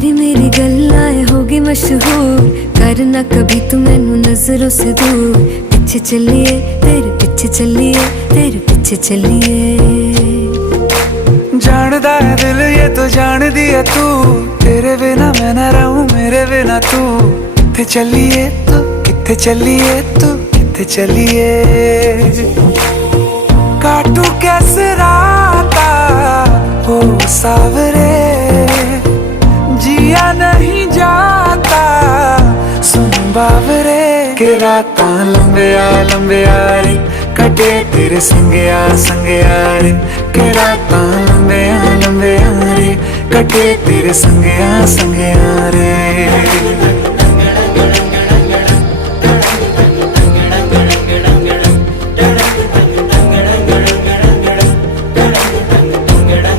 तेरी मेरी गल्लाएं होगी मशहूर, करना कभी तू मैनू नजरों से दूर। पीछे चलिए तेरे पीछे चलिए, तेरे पीछे चलिए। जानदा है दिल ये तो जान दिया तू, तेरे बिना मैं ना रहूं मेरे बिना तू। किथे चलिए तू, किथे चलिए तू, किथे चलिए। काटू कैसे राता हो सावरे, जिया नहीं जाता सुन बावरे। के राता लंबिया लंबिया रे, कटे तेरे संगया संगया रे। के राता लंबिया लंबिया रे, कटे तेरे संगया संगया रे।